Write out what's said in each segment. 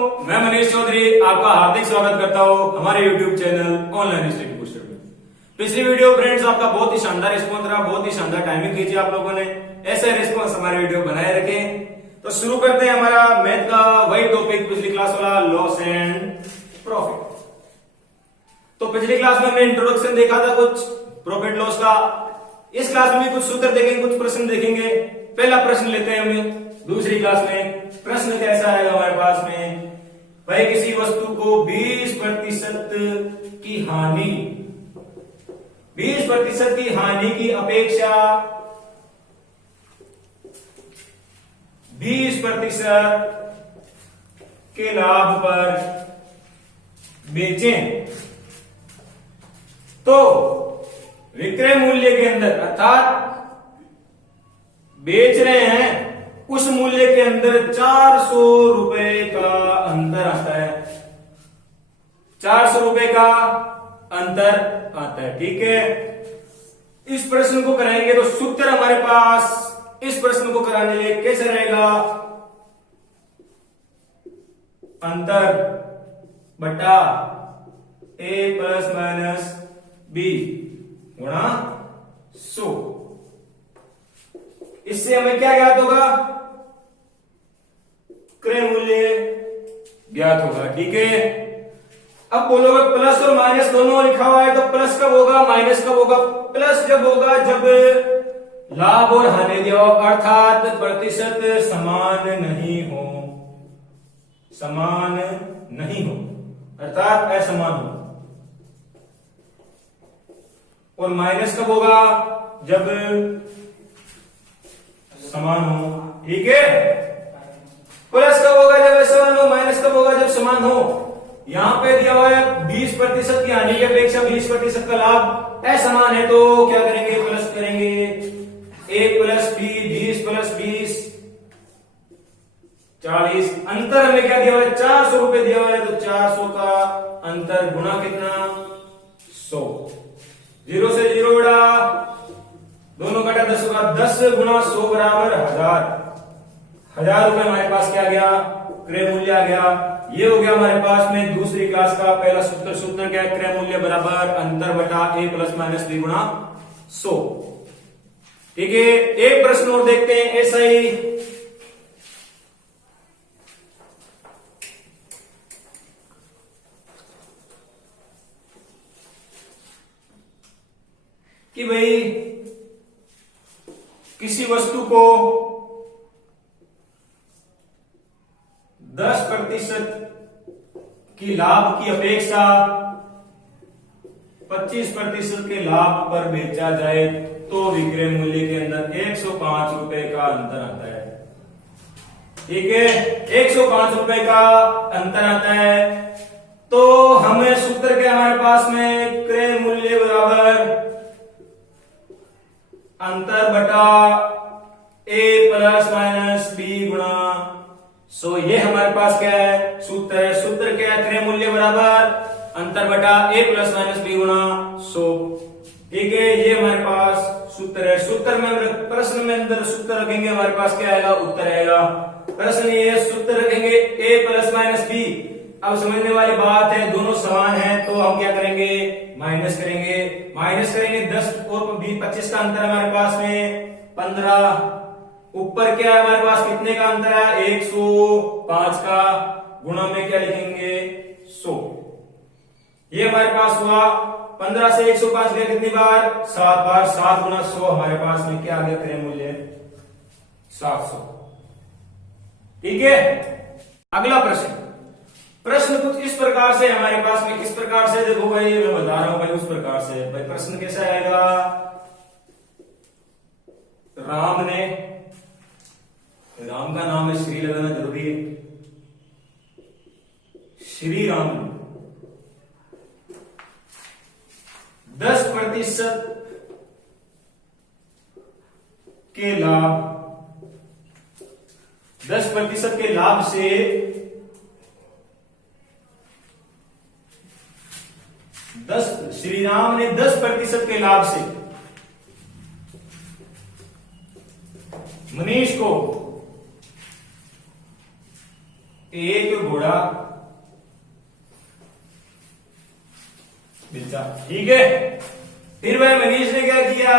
मैं मनीष चौधरी आपका हार्दिक स्वागत करता हूं हमारे YouTube channel online study booster में। पिछली वीडियो फ्रेंड्स आपका बहुत ही शानदार रिस्पॉन्स रहा, बहुत ही शानदार टाइमिंग खींची आप लोगों ने। ऐसे रिस्पॉन्स हमारे वीडियो बनाए रखें। तो शुरू करते हैं हमारा मैथ का वही टॉपिक, पिछली क्लास वाला, लॉस एंड प्रॉफिट। तो पिछली क्लास में हमने इंट्रोडक्शन देखा था कुछ प्रॉफिट लॉस का। इस क्लास में भी कुछ सूत्र देखेंगे, कुछ प्रश्न देखेंगे। पहला प्रश्न लेते हैं हम दूसरी क्लास में। प्रश्न कैसा आएगा हमारे पास में, भाई किसी वस्तु को 20% की हानि, 20% की हानि की अपेक्षा 20% के लाभ पर बेचें तो विक्रय मूल्य के अंदर, अर्थात बेच रहे हैं उस मूल्य के अंदर 400 रुपए का अंतर आता है, 400 रुपए का अंतर आता है। ठीक है, इस प्रश्न को कराएंगे तो सूत्र हमारे पास इस प्रश्न को कराने के लिए कैसे रहेगा, अंतर बटा ए प्लस माइनस बी गुणा 100। इससे हमें क्या ज्ञात होगा, क्रय मूल्य ज्ञात होगा। ठीक है, अब बोलोगे प्लस और माइनस दोनों लिखा हुआ है, तो प्लस कब होगा माइनस कब होगा? प्लस जब होगा जब लाभ और हानि दिया हो, अर्थात प्रतिशत समान नहीं हो, समान नहीं हो अर्थात असमान हो। और माइनस कब होगा? जब समान हो। ठीक है, प्लस कब होगा? जब असमान हो। माइनस कब होगा? जब समान हो। यहां पे दिया हुआ है 20% की हानि की अपेक्षा 20% का लाभ असमान है, तो क्या करेंगे? प्लस करेंगे। a plus B, 20 plus 20 40। अंतर हमें क्या दिया हुआ है? 400 रुपए दिया हुआ है, तो 400 का अंतर गुणा कितना? 100। 0 से 0 उड़ा, दोनों कटा 10 होगा, 10 गुणा 100 बराबर 1000। 1000 रुपए हमारे पास क्या आ गया? क्रय मूल्य आ गया। ये हो गया हमारे पास में दूसरी क्लास का पहला सूत्र। सूत्र क्या है? क्रय मूल्य बराबर अंतर बटा ए प्लस माइनस बी गुणा 100। ठीक है, एक प्रश्न और देखते हैं ऐसा ही। कि भाई किसी वस्तु को 10% की लाभ की अपेक्षा 25% के लाभ पर बेचा जाए तो विक्रय मूल्य के अंदर 105 रुपए का अंतर आता है। ठीक है, 105 रुपए का अंतर आता है, तो हमें सूत्र क्या हमारे पास में? क्रय मूल्य बराबर अंतर बटा ए प्लस माइनस बी गुणा 100। ये हमारे पास क्या है? सूत्र है। सूत्र क्या है? क्रय मूल्य बराबर अंतर बटा ए प्लस माइनस बी गुणा 100। ठीक है, ये हमारे पास सूत्र है। सूत्र में प्रश्न में अंदर सूत्र रखेंगे, हमारे पास क्या आएगा? उत्तर आएगा। प्रश्न ये सूत्र रखेंगे ए प्लस माइनस बी। अब समझने वाली बात है, दोनों समान है, तो हम क्या करेंगे? माइनस करेंगे। माइनस करेंगे 10 और 25 का अंतर हमारे पास में 15। ऊपर क्या है हमारे पास? कितने का अंतर है? 105 का। गुणा में क्या लिखेंगे? 100। ये हमारे पास हुआ 15 से 105 गया कितनी बार? 7 बार। 7 गुणा 100 हमारे पास में क्या आ गया? क्रय मूल्य 700। ठीक है, अगला प्रश्न। प्रश्न कुछ इस प्रकार से हमारे पास में, किस प्रकार से? देखो भाई मैं बता रहा हूं भाई, उस प्रकार से। भाई प्रश्न कैसा आएगा? राम का नाम है, श्री लगाना जरूरी है। श्री राम 10% के लाभ, 10% के लाभ से श्री राम ने 10% के लाभ से मनीष को एक घोड़ा बेचा। ठीक है, फिर वह मनीष ने क्या किया,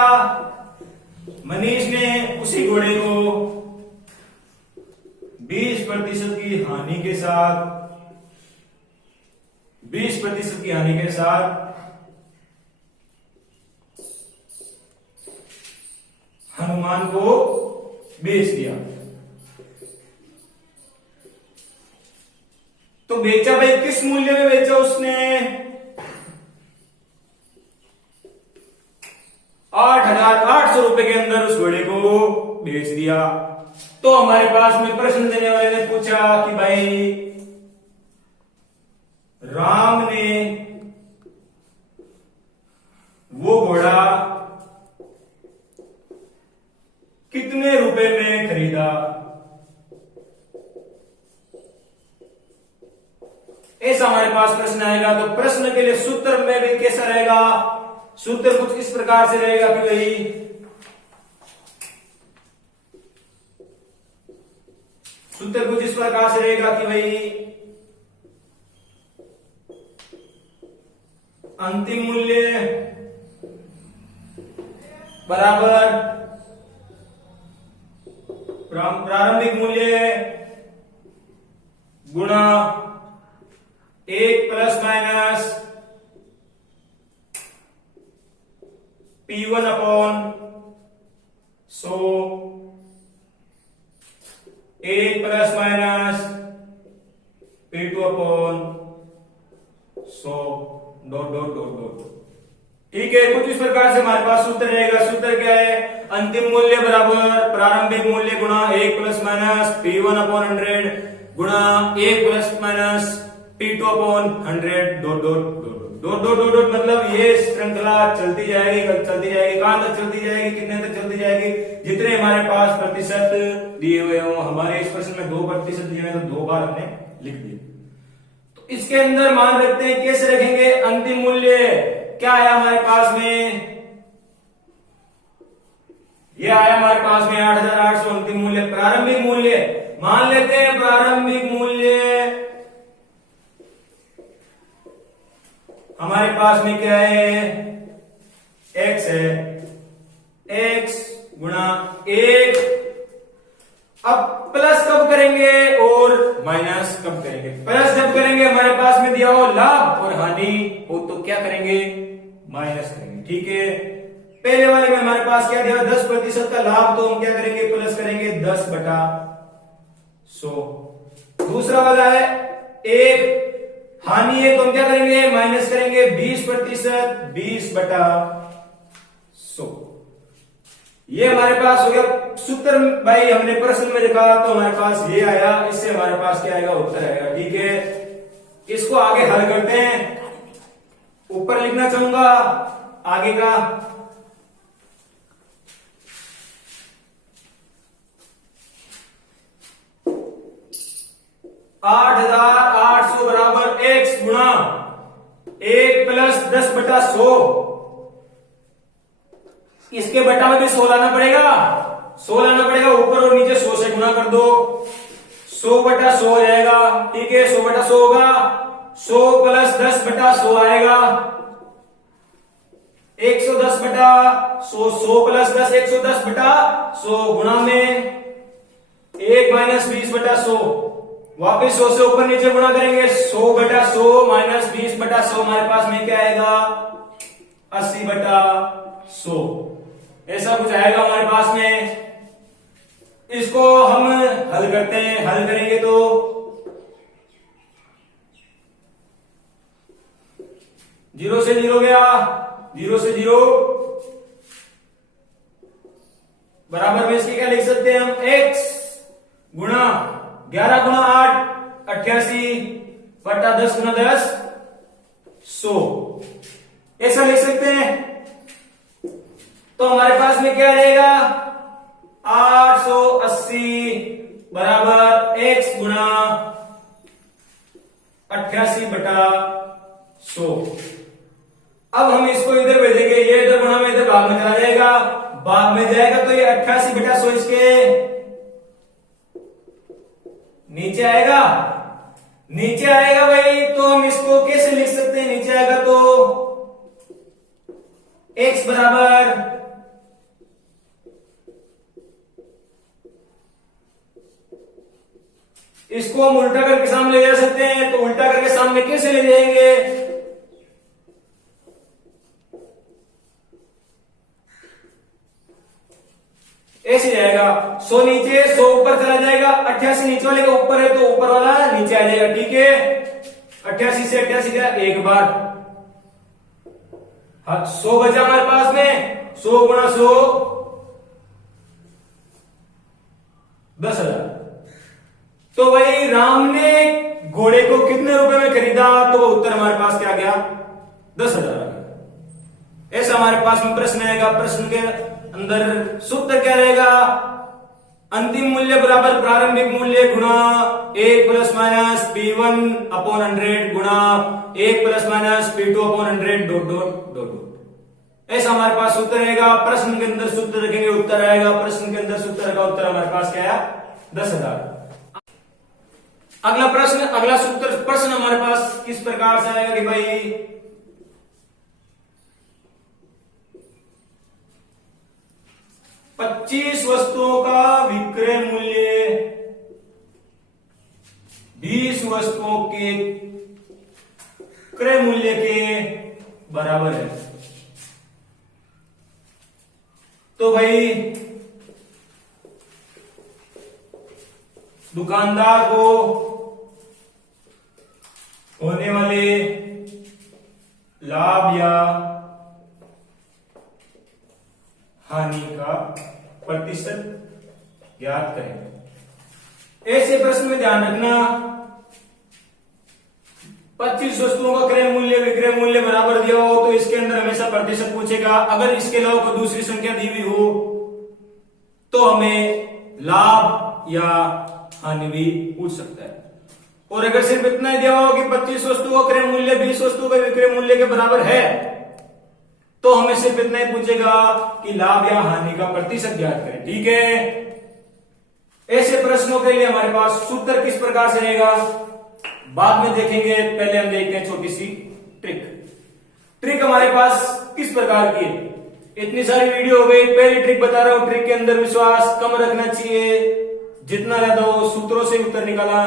मनीष ने उसी घोड़े को 20% की हानि के साथ 20% की हानि के साथ हनुमान को बेच दिया। तो बेचा भाई, किस मूल्य में बेचा उसने, 8,800 रुपए के अंदर उस घोड़े को बेच दिया। तो हमारे पास में प्रश्न देने वाले ने पूछा कि भाई राम ने वो घोड़ा कितने रुपए में खरीदा। ऐसा हमारे पास प्रश्न आएगा। तो प्रश्न के लिए सूत्र में भी कैसा रहेगा, सूत्र कुछ इस प्रकार से रहेगा कि भाई सूत्र कुछ इस प्रकार से रहेगा कि भाई अंतिम मूल्य बराबर प्रारंभिक मूल्य गुणा 1 plus minus P1 upon 100, 1 plus minus P2 upon 100 dot dot dot dot. ठीक है, कुछ इस प्रकार से हमारे पास सूत्र रहेगा। सूत्र क्या है, अंतिम मूल्य बराबर प्रारंभिक मूल्य गुणा 1 प्लस माइनस P1 अपॉन 100 गुणा 1 plus minus P2 upon 100 dot dot dot dot dot dot dot. मतलब ये श्रृंखला चलती जाएगी, कहां तक चलती जाएगी, कितने तक चलती जाएगी, जितने हमारे पास प्रतिशत दिए हुए हो। हमारे इस प्रश्न में 2% दिए हुए, तो 2 बार हमने लिख दिया। तो इसके अंदर मान रखते हैं, कैसे रखेंगे, अंतिम मूल्य क्या आया हमारे पास में, ये आया हमारे पास में 8,800। अंतिम मूल्य, प्रारंभिक मूल्य मान लेते हैं, प्रारंभिक मूल्य हमारे पास में क्या है, x है, x गुणा 1। अब प्लस कब करेंगे और माइनस कब करेंगे। प्लस जब करेंगे हमारे पास में दिया हो लाभ और हानि हो, तो क्या करेंगे, माइनस करेंगे। ठीक है, पहले वाले में हमारे पास क्या दिया, 10% का लाभ, तो हम क्या करेंगे, प्लस करेंगे 10/100। दूसरा वाला है 1 हानि है, तो हम क्या करेंगे, माइनस करेंगे 20%, 20/100। ये हमारे पास हो गया सूत्र। भाई हमने प्रश्न में लिखा तो हमारे पास ये आया, इससे हमारे पास क्या आएगा, उत्तर आएगा। ठीक है, इसको आगे हल करते हैं। ऊपर लिखना चाहूंगा आगे का, $8,800 बराबर x गुणा 1 प्लस 10/100। इसके बटा में भी 100 लाना पड़ेगा, 100 लाना पड़ेगा, ऊपर और नीचे 100 से गुणा कर दो, 100/100 हो जाएगा। ठीक है, 100/100 होगा, 100 प्लस 10/100 आएगा 110/100, 100 प्लस 10 110/100 गुणा में 1 माइनस 20/100, वापिस 100 से ऊपर नीचे गुणा करेंगे, 100/100 माइनस 20/100 हमारे पास में क्या आएगा, 80/100। ऐसा कुछ आएगा हमारे पास में। इसको हम हल करते हैं, हल करेंगे तो 0 से 0 गया, 0 से 0 बराबर में इसके क्या लिख सकते हैं हम, x गुणा 11 गुणा 8 88/10 गुणा 10 100, ऐसा लिख सकते हैं। तो हमारे पास में क्या रहेगा, 880 बराबर x गुणा 88/100। अब हम इसको इधर भेजेंगे, ये इधर गुणा में इधर भाग में चला जाएगा, भाग में जाएगा तो ये 88/100 इसके नीचे आएगा, नीचे आएगा भाई तो हम इसको कैसे लिख सकते हैं? नीचे आएगा तो x बराबर इसको हम उल्टा करके सामने ले जा सकते हैं, तो उल्टा करके सामने कैसे ले जाएंगे? ऐसे जाएगा 100 नीचे 100 ऊपर चला जाएगा, 88 नीचे वाले का ऊपर है तो ऊपर वाला नीचे आ जाएगा। ठीक है, 88 से 88 का एक बार, हाँ 100 बचा हमारे पास में, 100 गुणा 100 10,000। तो भाई राम ने घोड़े को कितने रुपए में खरीदा? तो वो उत्तर हमारे पास क्या गया? 10,000 आ गया। ऐसा हमारे पास में प्रश्न आएगा। प्रश्न के अंदर सूत्र क्या रहेगा? अंतिम मूल्य बराबर प्रारंभिक मूल्य गुणा 1 प्लस माइनस P1 अपॉन 100 गुणा 1 plus minus P2 upon 100 dot dot dot. ऐसा हमारे पास सूत्र रहेगा। प्रश्न के अंदर सूत्र रखेंगे, उत्तर आएगा। प्रश्न के अंदर सूत्र का उत्तर हमारे पास क्या है? 10,000। अगला प्रश्न, अगला सूत्र प्रश्न हमारे पास किस प्रकार से आएगा कि भाई 25 वस्तुओं का विक्रय मूल्य 20 वस्तुओं के क्रय मूल्य के बराबर है। तो भाई दुकानदार को होने वाले लाभ या हानि का प्रतिशत ज्ञात करें। ऐसे प्रश्न में ध्यान रखना, 25 वस्तुओं का क्रय मूल्य विक्रय मूल्य बराबर दिया हो तो इसके अंदर हमेशा प्रतिशत पूछेगा। अगर इसके अलावा कोई दूसरी संख्या दी हुई हो तो हमें लाभ या हानि भी पूछ सकता है। और अगर सिर्फ इतना ही दिया हो कि 25 वस्तुओं का क्रय मूल्य 20 वस्तुओं का विक्रय मूल्य के बराबर है तो हमें सिर्फ इतना ही पूछेगा कि लाभ या हानि का प्रतिशत ज्ञात करें। ठीक है, ऐसे प्रश्नों के लिए हमारे पास सूत्र किस प्रकार से रहेगा बाद में देखेंगे। पहले हम देखते हैं छोटी सी ट्रिक। ट्रिक हमारे पास किस प्रकार की है? इतनी सारी वीडियो हो गई, पहली ट्रिक बता रहा हूं। ट्रिक के अंदर विश्वास कम रखना चाहिए, जितना ज्यादा हो सूत्रों से उत्तर निकाला।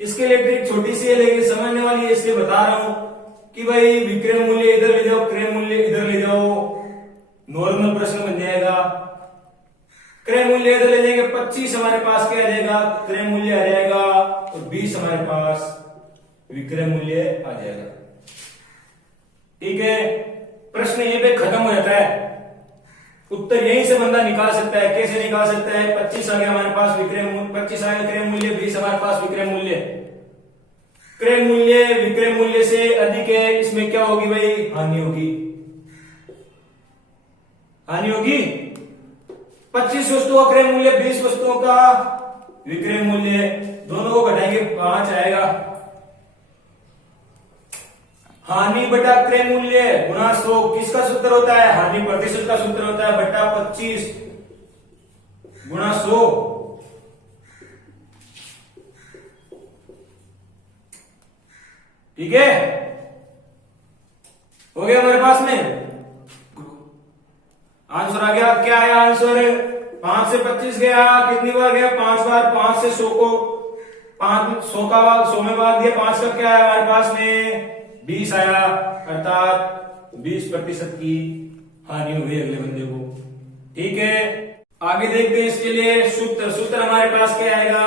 इसके लिए ट्रिक छोटी सी है लेकिन समझने वाली है, इसलिए बता रहा हूं कि भाई विक्रय मूल्य इधर ले जाओ, क्रय मूल्य इधर ले जाओ, नॉर्मल प्रश्न बन जाएगा। क्रय मूल्य इधर ले जाएंगे, 25 हमारे पास क्या आ जाएगा? क्रय मूल्य आ जाएगा, और 20 हमारे पास विक्रय मूल्य आ जाएगा। ठीक है, प्रश्न यहीं पे खत्म हो जाता है। उत्तर यहीं से बंदा निकाल सकता है। कैसे निकाल सकता है? 25 आ गया हमारे पास विक्रय मूल्य, 25 आ गया क्रय मूल्य, 20 हमारे पास विक्रय मूल्य। क्रय मूल्य विक्रय मूल्य से अधिक है, इसमें क्या होगी भाई? हानि होगी। हानि होगी। 25 वस्तुओं का क्रय मूल्य 20 वस्तुओं का विक्रय मूल्य, दोनों को घटाएंगे 5 आएगा। हानि बटा क्रय मूल्य गुणा 100 किसका सूत्र होता है? हानि प्रतिशत का सूत्र होता है, बटा 25 गुणा 100। ठीक है, हो गया हमारे पास में आंसर आ गया। क्या आया आंसर? 5 से 25 गया, कितनी बार गया? 5 बार। 5 से 100 को 100 का 100 में भाग दिया, 5 का क्या आया हमारे पास में? 20 आया, अर्थात 20% की हानि हुई अगले बंदे को। ठीक है, आगे देखते हैं इसके लिए सूत्र। सूत्र हमारे पास क्या आएगा?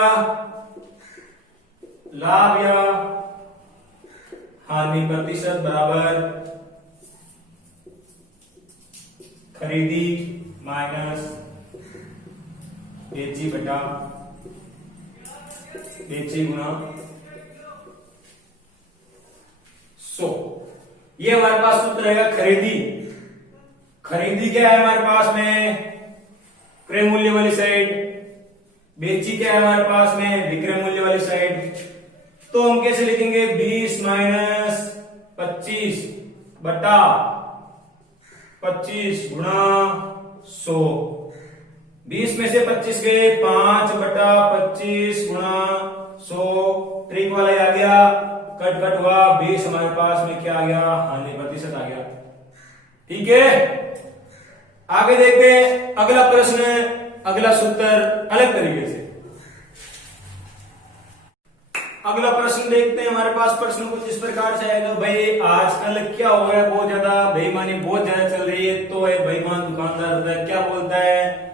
लाभ या हानि प्रतिशत बराबर खरीदी माइनस बेची बटा बेची गुणा 100। ये हमारे पास सूत्र रहेगा खरीदी। खरीदी क्या है हमारे पास में? क्रय मूल्य वाली साइड। बेची क्या है हमारे पास में? विक्रय मूल्य वाली साइड। तो हम कैसे लिखेंगे? 20 माइनस 25 बटा 25 गुणा 100। 20 में से 25 गए, 5 बटा 25 गुणा सो ट्रिक वाला ही आ गया, कट कट हुआ, 20 हमारे पास में क्या आ गया, हानि प्रतिशत आ गया। ठीक है, आगे देखते हैं अगला प्रश्न, अगला सूत्र अलग तरीके से। अगला प्रश्न देखते हैं, हमारे पास प्रश्न कुछ इस प्रकार से आएगा। भाई आजकल क्या हो रहा है, बहुत ज्यादा बेईमानी बहुत ज्यादा चल रही है। तो एक बेईमान दुकानदार होता है, क्या बोलता है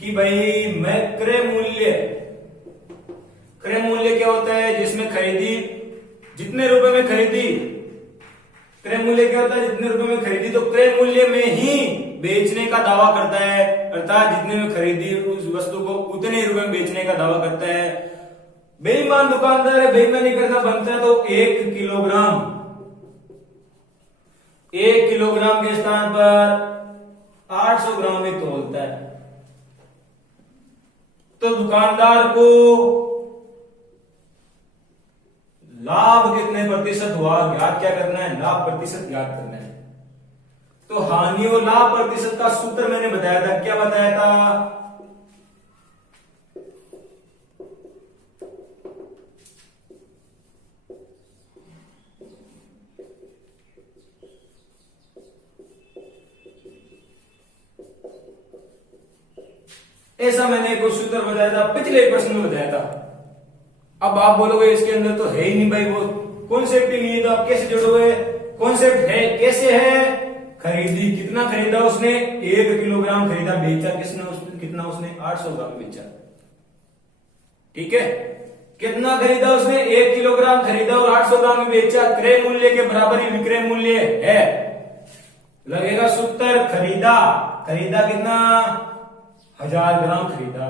कि भाई मैं क्रय मूल्य क्या होता है, जिसमें खरीदी जितने रुपए में खरीदी, क्रय मूल्य क्या होता है, जितने रुपए में खरीदी, तो क्रय मूल्य में ही बेचने का दावा करता है, अर्थात जितने में खरीदी उस वस्तु को उतने रुपए में बेचने का दावा करता है। बेईमान दुकानदार है, बेईमानी करना बनता है, तो 1 किलोग्राम के स्थान पर 800 ग्राम में तोलता है। तो दुकानदार को लाभ कितने प्रतिशत हुआ ज्ञात क्या करना है, लाभ प्रतिशत ज्ञात करना है। तो हानि और लाभ प्रतिशत का सूत्र मैंने बताया था, क्या बताया था, ऐसा मैंने कुछ सूत्र बताया था, पिछले प्रश्न में बताया था। अब आप बोलोगे इसके अंदर तो है ही नहीं भाई, वो कॉन्सेप्ट ही नहीं है, तो आप कैसे जोड़ोगे, कॉन्सेप्ट है, कैसे है, खरीदी कितना खरीदा उसने, 1 किलोग्राम खरीदा, बेचा कितना उसने 800 ग्राम बेचा। ठीक है, कितना खरीदा उसने, 1 किलोग्राम खरीदा और 800 ग्राम में बेचा, क्रय मूल्य के बराबर ही विक्रय मूल्य है। लगेगा सूत्र, खरीदा कितना, 1000 ग्राम खरीदा,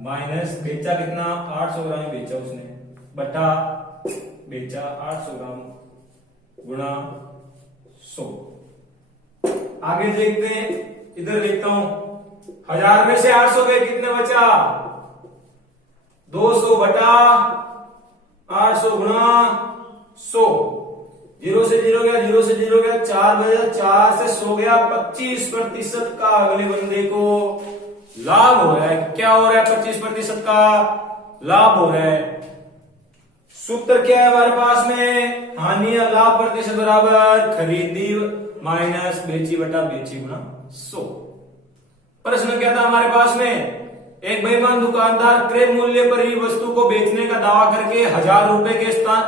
माइनस बेचा कितना, 800 ग्राम बेचा उसने, बटा बेचा 800 ग्राम गुणा 100। आगे देखते हैं, इधर देखता हूं, 1000 में से 800 गए, कितने बचा, 200 बटा 800 गुणा 100। 0 से 0 गया, 0 से 0 गया, 4 बजा, 4 से 100 गया, 25% का अगले बंदे को लाभ हो रहा है। क्या हो रहा है, 25% का लाभ हो रहा है। सूत्र क्या है हमारे पास में, हानि या लाभ प्रतिशत बराबर खरीदी माइनस बेची बटा बेची गुणा 100। प्रश्न क्या था हमारे पास में, एक बेईमान दुकानदार क्रय मूल्य पर ही वस्तु को बेचने का दावा करके 1000 रुपए के स्थान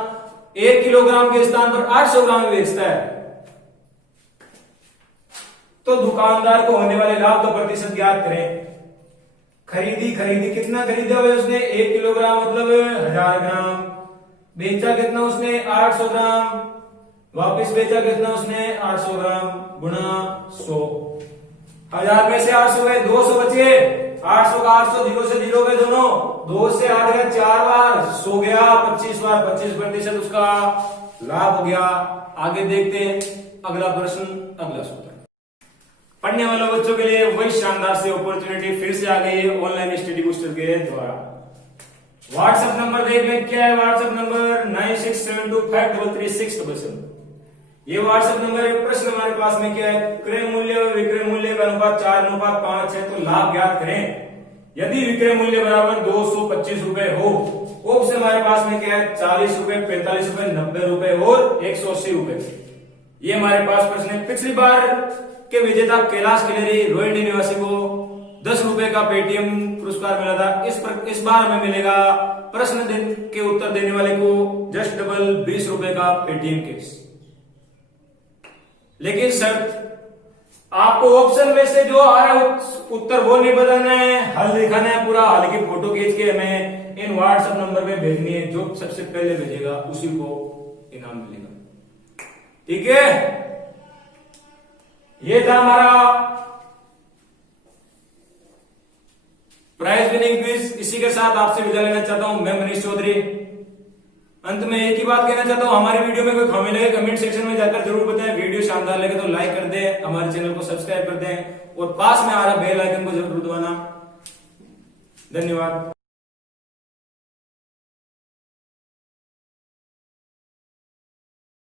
1 किलोग्राम के स्थान पर 800 ग्राम बेचता है। तो दुकानदार को होने वाले लाभ का प्रतिशत ज्ञात करें। खरीदी कितना खरीदा हुआ उसने, 1 किलोग्राम मतलब 1000 ग्राम, बेचा कितना उसने 800 ग्राम, वापस बेचा कितना उसने 800 ग्राम गुणा 100। 1000 में से 800 गए, 200 बचे, 800 का 800, 0 से 0 गए दोनों, 2 से 8 गया 4 बार, 100 गया 25 बार, 25% उसका लाभ हो गया। आगे देखते हैं अगला प्रश्न, अगला सूत्र। पढ़ने वाले बच्चों के लिए वही शानदार से अपॉर्चुनिटी फिर से आ गई है ऑनलाइन स्टडी बूस्टर के द्वारा। व्हाट्सएप नंबर देख लें, क्या है व्हाट्सएप नंबर, 9672533677। ये व्हाट्सएप नंबर है। प्रश्न हमारे पास में क्या है, क्रय मूल्य और विक्रय मूल्य का अनुपात 4:5 है, तो लाभ ज्ञात करें। यदि विक्रय मूल्य बराबर 225 रुपए हो, ऑप्शन हमारे पास में क्या है, 40 रुपए, 45 रुपए, 90 रुपए और 180 रुपए। ये हमारे पास प्रश्न है। पिछली बार के विजेता कैलाश खिलेरी रोहिणी निवासी को 10 रुपए का पेटीएम पुरस्कार मिला था। इस बार हमें मिलेगा प्रश्न के उत्तर देने वाले को जस्ट डबल 20 रुपए का पेटीएम कैश। लेकिन शर्त, आपको ऑप्शन में से जो आ रहा है उत्तर वो नहीं बताना है, हल दिखाना है पूरा। हल की फोटो खींच के हमें इन व्हाट्सएप नंबर पे भेजनी है। जो सबसे पहले भेजेगा उसी को इनाम मिलेगा। ठीक है, ये था हमारा प्राइज विनिंग क्विज। इसी के साथ आपसे विदा लेना चाहता हूं मैं, मनीष चौधरी। अंत में एक ही बात कहना चाहता हूं, हमारी वीडियो में कोई खामी लगे कमेंट सेक्शन में जाकर जरूर बताएं। वीडियो शानदार लगे तो लाइक कर दें, हमारे चैनल को सब्सक्राइब कर दें और पास में आ रहा बेल आइकन को जरूर दबाना। धन्यवाद।